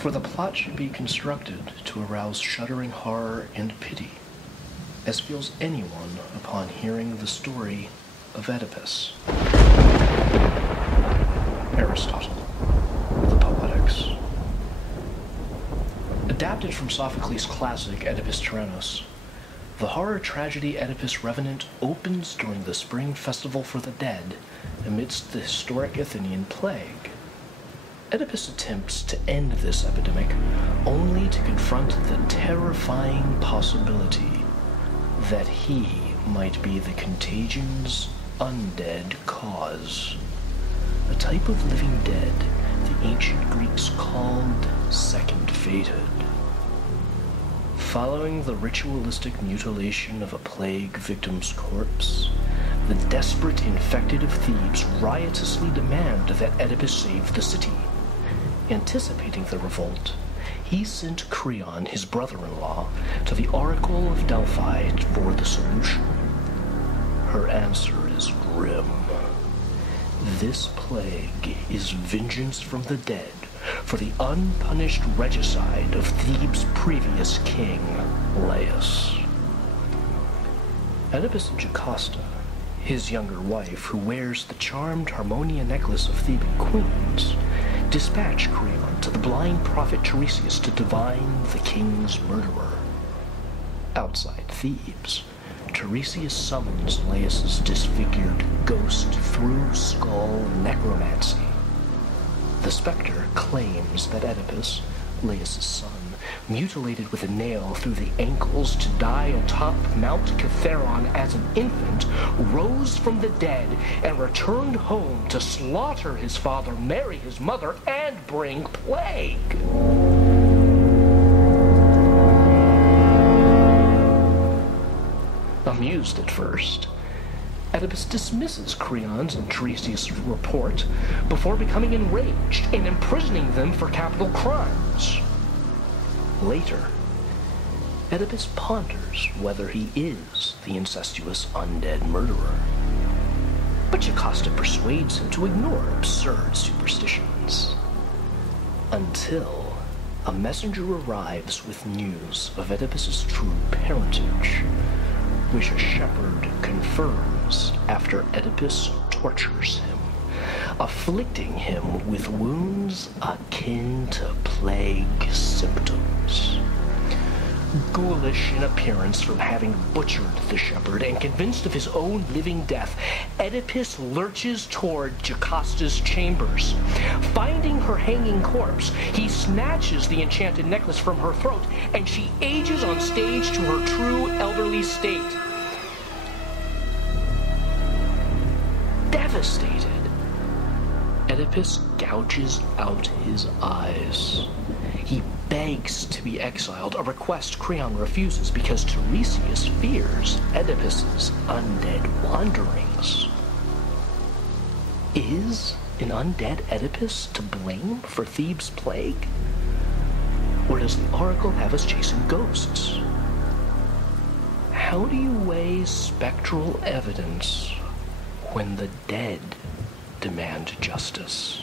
For the plot should be constructed to arouse shuddering horror and pity, as feels anyone upon hearing the story of Oedipus. Aristotle, The Poetics. Adapted from Sophocles' classic Oedipus the Tyranent, the horror tragedy Oedipus Revenant opens during the spring festival for the dead amidst the historic Athenian plague. Oedipus attempts to end this epidemic only to confront the terrifying possibility that he might be the contagion's undead cause. A type of living dead the ancient Greeks called second fated. Following the ritualistic mutilation of a plague victim's corpse, the desperate infected of Thebes riotously demand that Oedipus save the city. Anticipating the revolt, he sent Creon, his brother-in-law, to the Oracle of Delphi for the solution. Her answer is grim. This plague is vengeance from the dead for the unpunished regicide of Thebes' previous king, Laius. Oedipus and Jocasta, his younger wife, who wears the charmed Harmonia necklace of Theban queens, dispatch Creon to the blind prophet Tiresias to divine the king's murderer. Outside Thebes, Tiresias summons Laius's disfigured ghost through skull necromancy. The specter claims that Oedipus, Laius's son, mutilated with a nail through the ankles to die atop Mount Kithaeron as an infant, rose from the dead and returned home to slaughter his father, marry his mother, and bring plague. Amused at first, Oedipus dismisses Creon's and Tiresias' report before becoming enraged and imprisoning them for capital crimes. Later, Oedipus ponders whether he is the incestuous undead murderer. But Jocasta persuades him to ignore absurd superstitions. Until a messenger arrives with news of Oedipus's true parentage, which a shepherd confirms after Oedipus tortures him, afflicting him with wounds akin to plague symptoms. Ghoulish in appearance from having butchered the shepherd and convinced of his own living death, Oedipus lurches toward Jocasta's chambers. Finding her hanging corpse, he snatches the enchanted necklace from her throat, and she ages on stage to her true elderly state. Devastated, Oedipus gouges out his eyes. He begs to be exiled, a request Creon refuses because Tiresias fears Oedipus's undead wanderings. Is an undead Oedipus to blame for Thebes' plague? Or does the oracle have us chasing ghosts? How do you weigh spectral evidence when the dead demand justice?